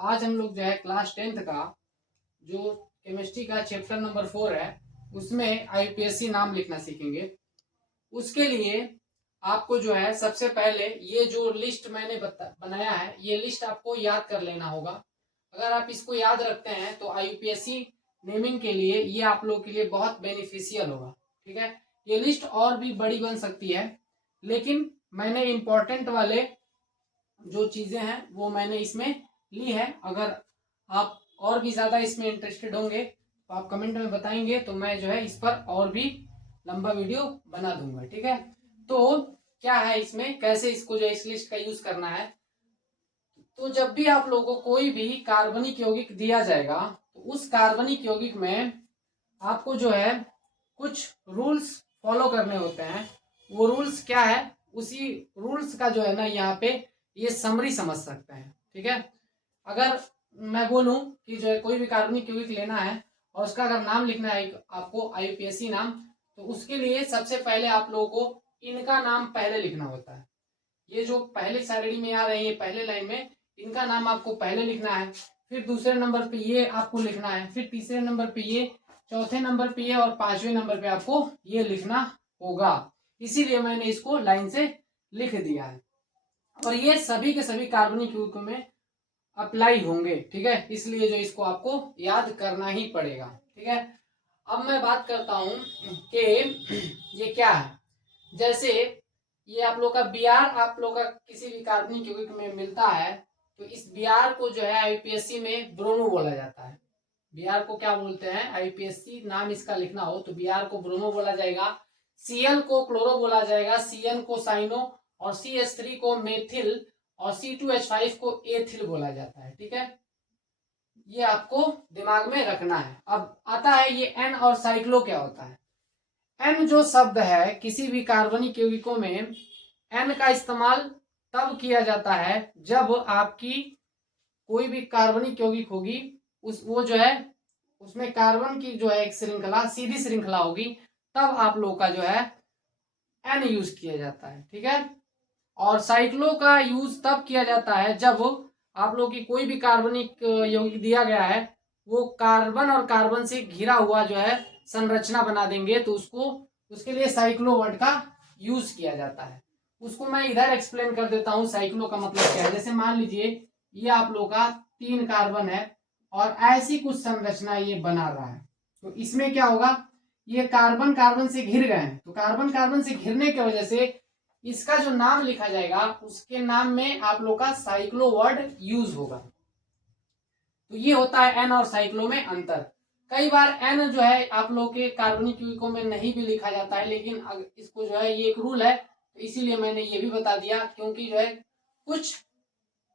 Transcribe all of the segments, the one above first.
आज हम लोग जो है क्लास 10th का जो केमिस्ट्री का चैप्टर नंबर 4 है उसमें आईयूपीएसी नाम लिखना सीखेंगे। उसके लिए आपको जो है सबसे पहले ये जो लिस्ट मैंने बनाया है ये लिस्ट आपको याद कर लेना होगा। अगर आप इसको याद रखते हैं तो आईयूपीएसी नेमिंग के लिए ये आप लोग के लिए बहुत बेनिफिशियल होगा। ठीक है, ये लिस्ट और भी बड़ी बन सकती है, लेकिन मैंने इम्पोर्टेंट वाले जो चीजें हैं वो मैंने इसमें ली है। अगर आप और भी ज्यादा इसमें इंटरेस्टेड होंगे तो आप कमेंट में बताएंगे तो मैं जो है इस पर और भी लंबा वीडियो बना दूंगा। ठीक है, तो क्या है इसमें, कैसे इसको जो इस लिस्ट का यूज करना है। तो जब भी आप लोगों को कोई भी कार्बनिक यौगिक दिया जाएगा तो उस कार्बनिक यौगिक में आपको जो है कुछ रूल्स फॉलो करने होते हैं। वो रूल्स क्या है, उसी रूल्स का जो है ना यहाँ पे ये समरी समझ सकते हैं। ठीक है, अगर मैं बोलूं कि जो है कोई भी कार्बनिक यौगिक लेना है और उसका अगर नाम लिखना है आपको आईयूपीएसी नाम, तो उसके लिए सबसे पहले आप लोगों को इनका नाम पहले लिखना होता है। ये जो पहले सारणी में आ रही है पहले लाइन में, इनका नाम आपको पहले लिखना है। फिर दूसरे नंबर पे ये आपको लिखना है, फिर तीसरे नंबर पे ये, चौथे नंबर पे ये और पांचवें नंबर पे आपको ये लिखना होगा। इसीलिए मैंने इसको लाइन से लिख दिया है और ये सभी के सभी कार्बनिक यौगिकों में अप्लाई होंगे। ठीक है, इसलिए जो इसको आपको याद करना ही पड़ेगा। ठीक है, अब मैं बात करता हूं कि ये क्या है। जैसे ये आप लोग का बीआर आप लोग का किसी भी कार्बनिक यौगिक में मिलता है तो इस बीआर को जो है आईयूपीएसी में ब्रोमो बोला जाता है। बीआर को क्या बोलते हैं, आईयूपीएसी नाम इसका लिखना हो तो बीआर को ब्रोमो बोला जाएगा, सीएल को क्लोरो बोला जाएगा, सीएन को साइनो और CH3 को मेथिल और C2H5 को एथिल बोला जाता है। ठीक है, ये आपको दिमाग में रखना है। अब आता है ये एन और साइक्लो क्या होता है। एन जो शब्द है किसी भी कार्बनिक यौगिकों में एन का इस्तेमाल तब किया जाता है जब आपकी कोई भी कार्बनिक यौगिक होगी उस वो जो है उसमें कार्बन की जो है एक श्रृंखला सीधी श्रृंखला होगी, तब आप लोग का जो है एन यूज किया जाता है। ठीक है, और साइक्लो का यूज तब किया जाता है जब आप लोग की कोई भी कार्बनिक यौगिक दिया गया है वो कार्बन और कार्बन से घिरा हुआ जो है संरचना बना देंगे तो उसको उसके लिए साइक्लो वर्ड का यूज किया जाता है। उसको मैं इधर एक्सप्लेन कर देता हूँ साइक्लो का मतलब क्या है। जैसे मान लीजिए ये आप लोग का 3 कार्बन है और ऐसी कुछ संरचना ये बना रहा है, तो इसमें क्या होगा, ये कार्बन कार्बन से घिर गए हैं तो कार्बन कार्बन से घिरने की वजह से इसका जो नाम लिखा जाएगा उसके नाम में आप लोग का साइक्लो वर्ड यूज होगा। तो ये होता है एन और साइक्लो में अंतर। कई बार एन जो है आप लोग के कार्बनिक यौगिकों में नहीं भी लिखा जाता है, लेकिन इसको जो है ये एक रूल है तो इसीलिए मैंने ये भी बता दिया, क्योंकि जो है कुछ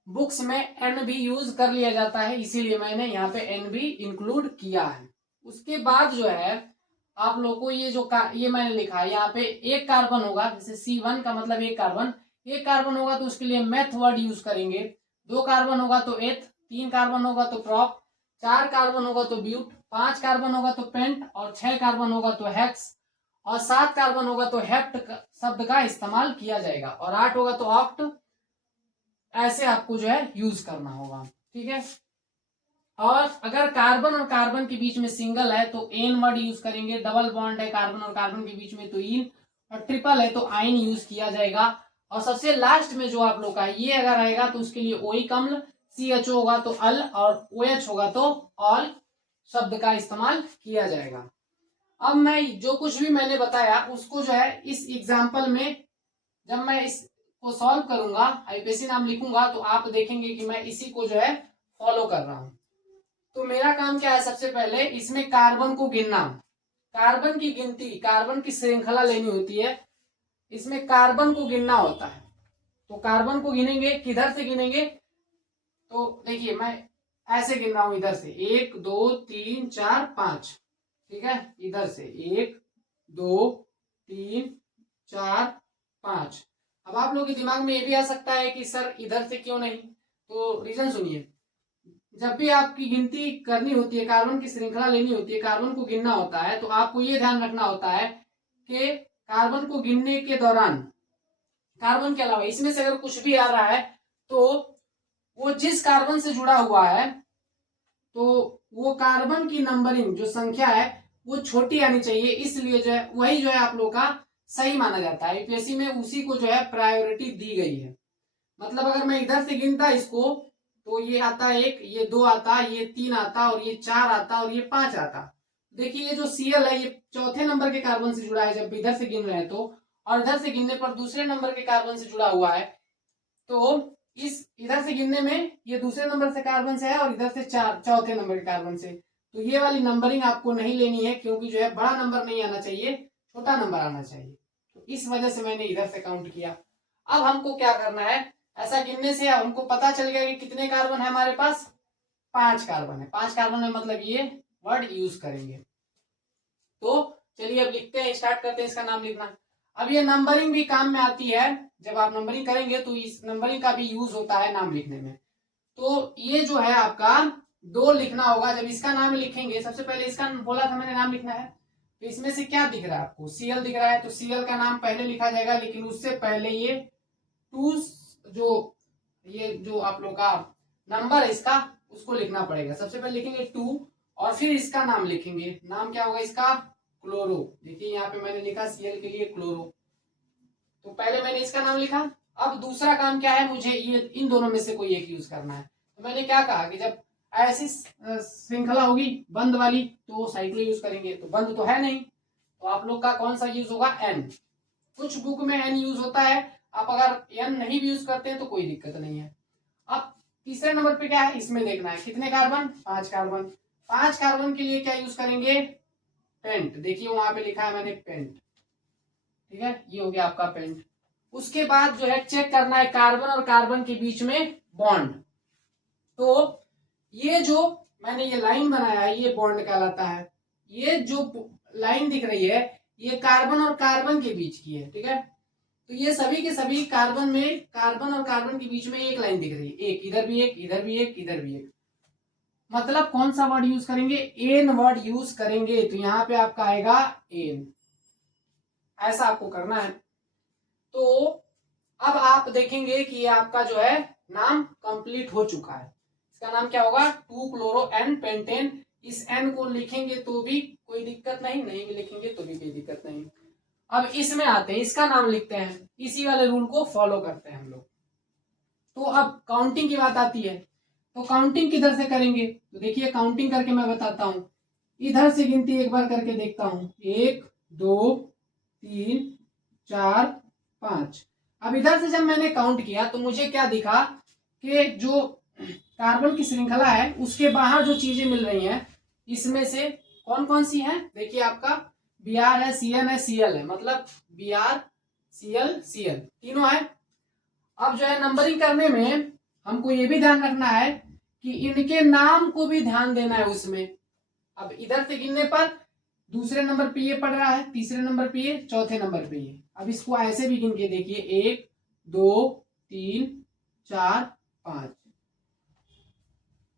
बुक्स में एन भी यूज कर लिया जाता है, इसीलिए मैंने यहाँ पे एन भी इंक्लूड किया है। उसके बाद जो है आप लोग को ये जो ये मैंने लिखा है यहाँ पे एक कार्बन होगा, जैसे C1 का मतलब एक कार्बन होगा तो उसके लिए मेथ वर्ड यूज करेंगे। 2 कार्बन होगा तो एथ, 3 कार्बन होगा तो प्रॉप, 4 कार्बन होगा तो ब्यूट, 5 कार्बन होगा तो पेंट और 6 कार्बन होगा तो हेक्स और 7 कार्बन होगा तो हेप्ट शब्द का इस्तेमाल किया जाएगा और 8 होगा तो ऑक्ट। ऐसे आपको जो है यूज करना होगा। ठीक है, और अगर कार्बन और कार्बन के बीच में सिंगल है तो एन वर्ड यूज करेंगे, डबल बॉन्ड है कार्बन और कार्बन के बीच में तो इन, और ट्रिपल है तो आइन यूज किया जाएगा। और सबसे लास्ट में जो आप लोग का ये अगर आएगा तो उसके लिए ओइक अम्ल, CHO होगा तो अल और OH होगा तो ऑल शब्द का इस्तेमाल किया जाएगा। अब मैं जो कुछ भी मैंने बताया उसको जो है इस एग्जाम्पल में जब मैं इसको सॉल्व करूंगा आईयूपीएसी नाम लिखूंगा तो आप देखेंगे कि मैं इसी को जो है फॉलो कर रहा हूं। तो मेरा काम क्या है, सबसे पहले इसमें कार्बन को गिनना, कार्बन की गिनती, कार्बन की श्रृंखला लेनी होती है, इसमें कार्बन को गिनना होता है। तो कार्बन को गिनेंगे, किधर से गिनेंगे, तो देखिए मैं ऐसे गिन रहा हूं इधर से 1 2 3 4 5। ठीक है, इधर से 1 2 3 4 5। अब आप लोगों के दिमाग में ये भी आ सकता है कि सर इधर से क्यों नहीं, तो रीजन सुनिए। जब भी आपकी गिनती करनी होती है, कार्बन की श्रृंखला लेनी होती है, कार्बन को गिनना होता है, तो आपको ये ध्यान रखना होता है कि कार्बन को गिनने के दौरान कार्बन के अलावा इसमें से अगर कुछ भी आ रहा है तो वो जिस कार्बन से जुड़ा हुआ है तो वो कार्बन की नंबरिंग जो संख्या है वो छोटी आनी चाहिए, इसलिए जो है वही जो है आप लोग का सही माना जाता है। यूपीएससी में उसी को जो है प्रायोरिटी दी गई है। मतलब अगर मैं इधर से गिनता इसको तो ये आता एक, ये दो आता, ये तीन आता, और ये चार आता, और ये पांच आता। देखिए ये जो सीएल है ये चौथे नंबर के कार्बन से जुड़ा है जब इधर से गिन रहे हैं तो, और इधर से गिनने पर दूसरे नंबर के कार्बन से जुड़ा हुआ है। तो इस इधर से गिनने में ये दूसरे नंबर से कार्बन से है और इधर से चौथे नंबर के कार्बन से। तो ये वाली नंबरिंग आपको नहीं लेनी है, क्योंकि जो है बड़ा नंबर नहीं आना चाहिए, छोटा नंबर आना चाहिए। तो इस वजह से मैंने इधर से काउंट किया। अब हमको क्या करना है, ऐसा गिनने से हमको पता चल गया कि कितने कार्बन है हमारे पास, 5 कार्बन है। 5 कार्बन में मतलब ये वर्ड यूज करेंगे। तो चलिए अब लिखते हैं, स्टार्ट करते हैं इसका नाम लिखना। अब ये नंबरिंग भी काम में आती है, जब आप नंबरिंग करेंगे तो इस नंबरिंग का भी यूज होता है नाम लिखने में। तो ये जो है आपका 2 लिखना होगा। जब इसका नाम लिखेंगे, सबसे पहले इसका बोला था मैंने नाम लिखना है, तो इसमें से क्या दिख रहा है आपको, सीएल दिख रहा है, तो सीएल का नाम पहले लिखा जाएगा, लेकिन उससे पहले ये 2 जो आप लोग का नंबर है इसका उसको लिखना पड़ेगा। सबसे पहले लिखेंगे 2 और फिर इसका नाम लिखेंगे। नाम क्या होगा इसका, क्लोरो। देखिए यहाँ पे मैंने लिखा सीएल के लिए क्लोरो। तो पहले मैंने इसका नाम लिखा। अब दूसरा काम क्या है, मुझे ये इन दोनों में से कोई एक यूज करना है। तो मैंने क्या कहा कि जब ऐसी श्रृंखला होगी बंद वाली तो साइक्लो यूज करेंगे, तो बंद तो है नहीं, तो आप लोग का कौन सा यूज होगा, एन। कुछ बुक में एन यूज होता है, आप अगर एन नहीं भी यूज करते हैं तो कोई दिक्कत नहीं है। अब तीसरे नंबर पे क्या है, इसमें देखना है कितने कार्बन, 5 कार्बन। 5 कार्बन के लिए क्या यूज करेंगे, पेंट। देखिए वहां पे लिखा है मैंने पेंट, ठीक है, ये हो गया आपका पेंट। उसके बाद जो है चेक करना है कार्बन और कार्बन के बीच में बॉन्ड। तो ये जो मैंने ये लाइन बनाया है ये बॉन्ड कहलाता है। ये जो लाइन दिख रही है ये कार्बन और कार्बन के बीच की है, ठीक है। तो ये सभी के सभी कार्बन में, कार्बन और कार्बन के बीच में एक लाइन दिख रही है, एक इधर भी एक, इधर भी एक, इधर भी एक। मतलब कौन सा वर्ड यूज करेंगे, एन वर्ड यूज करेंगे। तो यहाँ पे आपका आएगा एन, ऐसा आपको करना है। तो अब आप देखेंगे कि ये आपका जो है नाम कंप्लीट हो चुका है। इसका नाम क्या होगा, 2 क्लोरो एन पेंटेन। इस एन को लिखेंगे तो भी कोई दिक्कत नहीं, नहीं भी लिखेंगे तो भी कोई दिक्कत नहीं। अब इसमें आते हैं, इसका नाम लिखते हैं, इसी वाले रूल को फॉलो करते हैं हम लोग। तो अब काउंटिंग की बात आती है, तो काउंटिंग किधर से करेंगे, तो देखिए काउंटिंग करके मैं बताता हूं। इधर से गिनती एक बार करके देखता हूं, 1 2 3 4 5। अब इधर से जब मैंने काउंट किया तो मुझे क्या दिखा कि जो कार्बन की श्रृंखला है उसके बाहर जो चीजें मिल रही हैं इसमें से कौन कौन सी हैं, देखिए आपका Br है, Cn है, Cl है, मतलब Br Cl Cl तीनों है। अब जो है नंबरिंग करने में हमको ये भी ध्यान रखना है कि इनके नाम को भी ध्यान देना है उसमें। अब इधर से गिनने पर दूसरे नंबर पे ये पड़ रहा है, तीसरे नंबर पे ये, चौथे नंबर पे ये। अब इसको ऐसे भी गिन के देखिए, 1 2 3 4 5।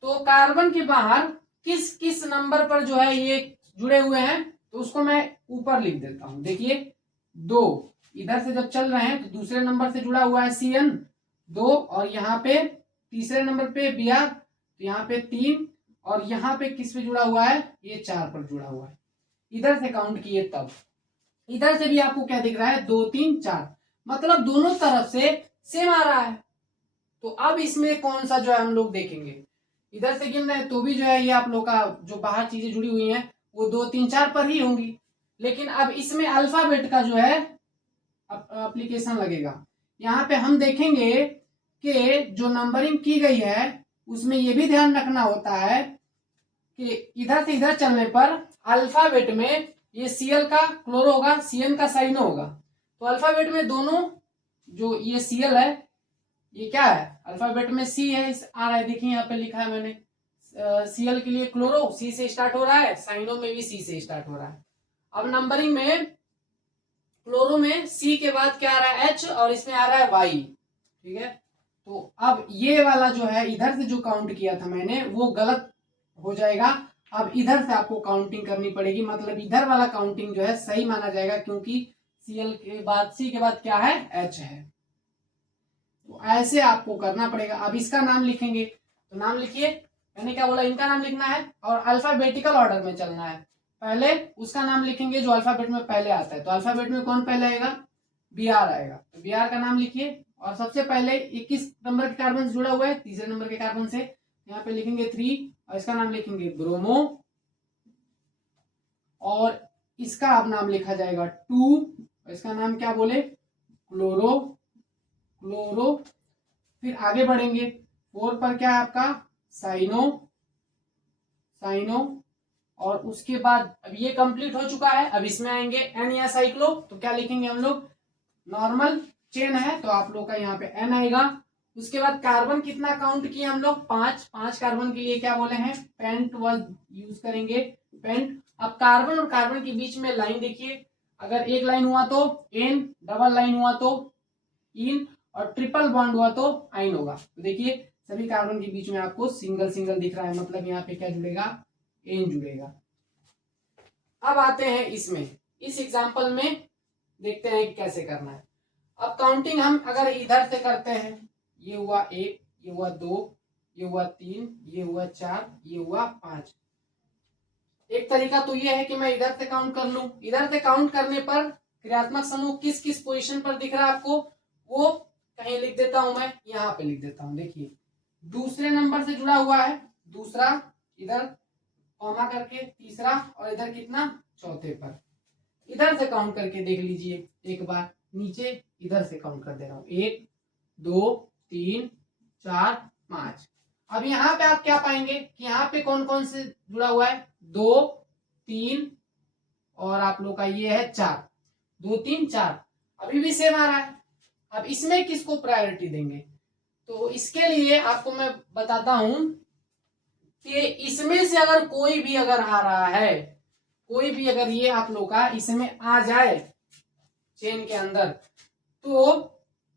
तो कार्बन के बाहर किस किस नंबर पर जो है ये जुड़े हुए हैं, तो उसको मैं ऊपर लिख देता हूं। देखिए 2 इधर से जब चल रहे हैं तो दूसरे नंबर से जुड़ा हुआ है Cn 2, और यहाँ पे तीसरे नंबर पे Br, तो यहाँ पे 3, और यहाँ पे किस पे जुड़ा हुआ है, ये 4 पर जुड़ा हुआ है। इधर से काउंट किए तब इधर से भी आपको क्या दिख रहा है, 2 3 4, मतलब दोनों तरफ से सेम आ रहा है। तो अब इसमें कौन सा जो है हम लोग देखेंगे, इधर से गिन रहे हैं तो भी जो है ये आप लोग का जो बाहर चीजें जुड़ी हुई हैं वो 2 3 4 पर ही होंगी। लेकिन अब इसमें अल्फाबेट का जो है एप्लीकेशन लगेगा। यहाँ पे हम देखेंगे कि जो नंबरिंग की गई है उसमें ये भी ध्यान रखना होता है कि इधर से इधर चलने पर अल्फाबेट में ये Cl का क्लोरो होगा, Cn का साइनो होगा। तो अल्फाबेट में दोनों जो ये Cl है ये क्या है, अल्फाबेट में C है, इस आ रहा है, देखिए यहाँ पे लिखा है मैंने Cl के लिए क्लोरो C से स्टार्ट हो रहा है, साइनो में भी C से स्टार्ट हो रहा है। अब नंबरिंग में क्लोरो में C के बाद क्या आ रहा है, H, और इसमें आ रहा है Y, ठीक है। तो अब ये वाला जो है इधर से जो काउंट किया था मैंने वो गलत हो जाएगा। अब इधर से आपको काउंटिंग करनी पड़ेगी, मतलब इधर वाला काउंटिंग जो है सही माना जाएगा, क्योंकि Cl के बाद C के बाद क्या है, H है। तो ऐसे आपको करना पड़ेगा। अब इसका नाम लिखेंगे, तो नाम लिखिए, मैंने क्या बोला, इनका नाम लिखना है और अल्फाबेटिकल ऑर्डर में चलना है। पहले उसका नाम लिखेंगे जो अल्फाबेट में पहले आता है, तो अल्फाबेट में कौन पहले आएगा, बी आर आएगा, तो बी आर का नाम लिखिए। और सबसे पहले 21 नंबर के कार्बन से जुड़ा हुआ है, तीसरे नंबर के कार्बन से, यहाँ पे लिखेंगे 3 और इसका नाम लिखेंगे ब्रोमो, और इसका अब नाम लिखा जाएगा 2 और इसका नाम क्या बोले, क्लोरो, क्लोरो। फिर आगे बढ़ेंगे, 4 पर क्या है आपका, साइनो, साइनो। और उसके बाद अब ये कंप्लीट हो चुका है, अब इसमें आएंगे एन या साइक्लो, तो क्या लिखेंगे हम लोग, नॉर्मल चेन है तो आप लोग का यहाँ पे एन आएगा। उसके बाद कार्बन कितना काउंट किए हम लोग, 5 कार्बन के लिए क्या बोले हैं, पेंट वर्ड यूज करेंगे, पेंट। अब कार्बन और कार्बन के बीच में लाइन देखिए, अगर एक लाइन हुआ तो एन, डबल लाइन हुआ तो इन, और ट्रिपल बॉन्ड हुआ तो आइन होगा। तो देखिए सभी कार्बन के बीच में आपको सिंगल सिंगल दिख रहा है, मतलब यहाँ पे क्या जुड़ेगा, एन जुड़ेगा। अब आते हैं इसमें, इस एग्जांपल में देखते हैं कैसे करना है। अब काउंटिंग हम अगर इधर से करते हैं, ये हुआ 1, ये हुआ 2, ये हुआ 3, ये हुआ 4, ये हुआ 5। एक तरीका तो ये है कि मैं इधर से काउंट कर लूं, इधर से काउंट करने पर क्रियात्मक समूह किस किस पोजीशन पर दिख रहा है आपको, वो कहीं लिख देता हूं, मैं यहाँ पे लिख देता हूं। देखिए दूसरे नंबर से जुड़ा हुआ है, दूसरा इधर कॉमा करके, तीसरा, और इधर कितना, चौथे पर। इधर से काउंट करके देख लीजिए एक बार, नीचे इधर से काउंट कर दे रहा हूं, 1 2 3 4 5। अब यहाँ पे आप क्या पाएंगे कि यहाँ पे कौन कौन से जुड़ा हुआ है, 2 3 और आप लोग का ये है 4, 2 3 4, अभी भी सेम आ रहा है। अब इसमें किसको प्रायोरिटी देंगे, तो इसके लिए आपको मैं बताता हूं कि इसमें से अगर कोई भी अगर आ रहा है, कोई भी अगर ये आप लोग का इसमें आ जाए चेन के अंदर, तो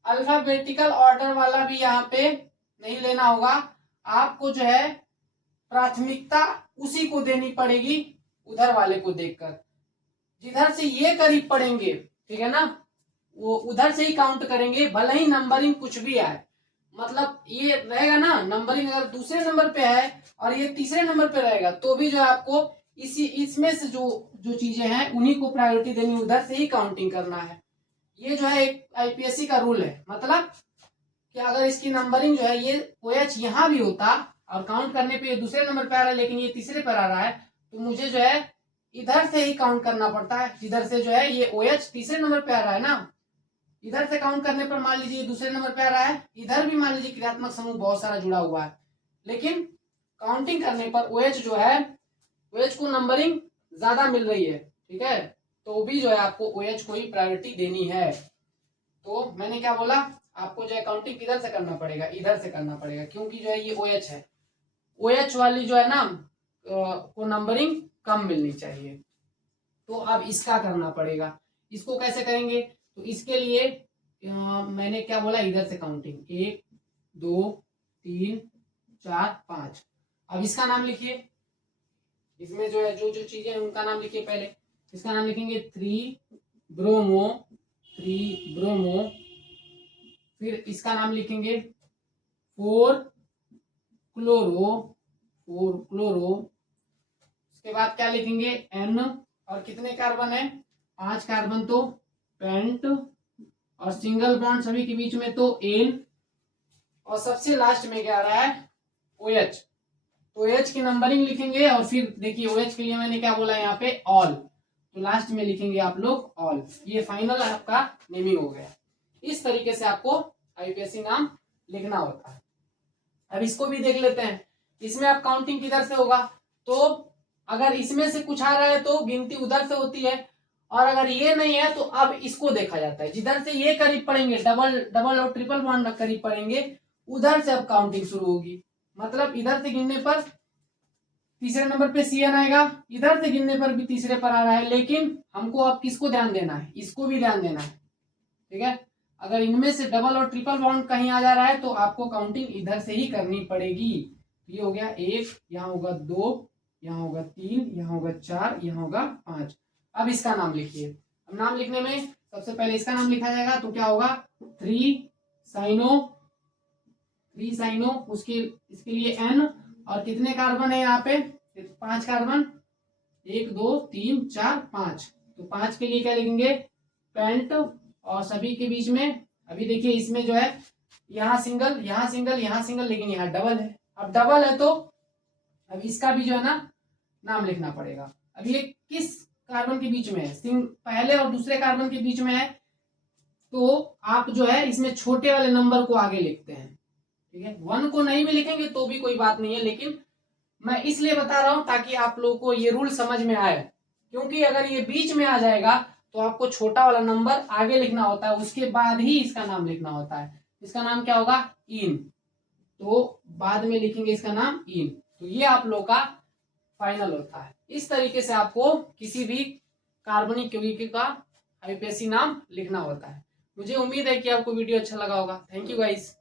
अल्फाबेटिकल ऑर्डर वाला भी यहाँ पे नहीं लेना होगा, आपको जो है प्राथमिकता उसी को देनी पड़ेगी उधर वाले को देखकर। जिधर से ये करीब पड़ेंगे, ठीक है ना, वो उधर से ही काउंट करेंगे, भले ही नंबरिंग कुछ भी आए। मतलब ये रहेगा ना, नंबरिंग अगर दूसरे नंबर पे है और ये तीसरे नंबर पे रहेगा, तो भी जो है आपको इसी इसमें से जो जो चीजें हैं उन्हीं को प्रायोरिटी देनी, उधर से ही काउंटिंग करना है। ये जो है एक आईपीएससी का रूल है, मतलब कि अगर इसकी नंबरिंग जो है ये OH यहाँ भी होता और काउंट करने पे ये दूसरे नंबर पे आ रहा है लेकिन ये तीसरे पर आ रहा है, तो मुझे जो है इधर से ही काउंट करना पड़ता है, जिधर से जो है ये OH तीसरे नंबर पे आ रहा है ना, इधर से काउंट करने पर मान लीजिए दूसरे नंबर पे आ रहा है, इधर भी मान लीजिए क्रियात्मक समूह बहुत सारा जुड़ा हुआ है, लेकिन काउंटिंग करने पर OH जो है, OH को नंबरिंग ज्यादा मिल रही है, ठीक है, तो भी जो है आपको OH को ही प्रायोरिटी देनी है। तो मैंने क्या बोला, आपको जो है काउंटिंग किधर से करना पड़ेगा, इधर से करना पड़ेगा, क्योंकि जो है ये OH है, OH वाली जो है ना को नंबरिंग कम मिलनी चाहिए, तो अब इसका करना पड़ेगा। इसको कैसे करेंगे, तो इसके लिए मैंने क्या बोला, इधर से काउंटिंग 1 2 3 4 5। अब इसका नाम लिखिए, इसमें जो है जो जो चीजें उनका नाम लिखिए। पहले इसका नाम लिखेंगे 3 ब्रोमो, 3 ब्रोमो। फिर इसका नाम लिखेंगे 4 क्लोरो, 4 क्लोरो। उसके बाद क्या लिखेंगे, N, और कितने कार्बन है, 5 कार्बन, तो पेंट, और सिंगल बॉन्ड सभी के बीच में तो एन, और सबसे लास्ट में क्या आ रहा है, OH। तो OH की नंबरिंग लिखेंगे, और फिर देखिए OH के लिए मैंने क्या बोला यहाँ पे, ऑल, तो लास्ट में लिखेंगे आप लोग ऑल। ये फाइनल आपका नेमिंग हो गया। इस तरीके से आपको आईपीएससी नाम लिखना होता है। अब इसको भी देख लेते हैं, इसमें आप काउंटिंग किधर से होगा, तो अगर इसमें से कुछ आ रहा है तो गिनती उधर से होती है, और अगर ये नहीं है तो अब इसको देखा जाता है, जिधर से ये करीब पड़ेंगे, डबल डबल और ट्रिपल बॉन्ड करीब पड़ेंगे, उधर से अब काउंटिंग शुरू होगी। मतलब इधर से गिनने पर तीसरे नंबर पे CN आएगा, इधर से गिनने पर भी तीसरे पर आ रहा है, लेकिन हमको अब किसको ध्यान देना है, इसको भी ध्यान देना है, ठीक है। अगर इनमें से डबल और ट्रिपल बॉन्ड कहीं आ जा रहा है तो आपको काउंटिंग इधर से ही करनी पड़ेगी। ये हो गया 1, यहाँ होगा 2, यहाँ होगा 3, यहाँ होगा 4, यहाँ होगा 5। अब इसका नाम लिखिए। अब नाम लिखने में सबसे पहले इसका नाम लिखा जाएगा, तो क्या होगा, 3 साइनो, 3 साइनो, उसके इसके लिए N, और कितने कार्बन है यहाँ पे? 5 कार्बन, 1 2 3 4 5। तो 5 के लिए क्या लिखेंगे? पेंट। और सभी के बीच में अभी देखिए इसमें जो है यहाँ सिंगल, यहाँ सिंगल, यहाँ सिंगल, लेकिन यहाँ डबल है। अब डबल है तो अब इसका भी जो है ना नाम लिखना पड़ेगा। अब ये किस कार्बन के बीच में है? पहले और दूसरे कार्बन के बीच में है, तो आप जो है इसमें छोटे वाले नंबर को आगे लिखते हैं, ठीक है। 1 को नहीं भी लिखेंगे तो भी कोई बात नहीं है, लेकिन मैं इसलिए बता रहा हूं ताकि आप लोगों को ये रूल समझ में आए, क्योंकि अगर ये बीच में आ जाएगा तो आपको छोटा वाला नंबर आगे लिखना होता है, उसके बाद ही इसका नाम लिखना होता है। इसका नाम क्या होगा? इन। तो बाद में लिखेंगे इसका नाम इन। तो ये आप लोग का फाइनल होता है। इस तरीके से आपको किसी भी कार्बनिक यौगिक का आईयूपीएसी नाम लिखना होता है। मुझे उम्मीद है कि आपको वीडियो अच्छा लगा होगा। Thank you guys.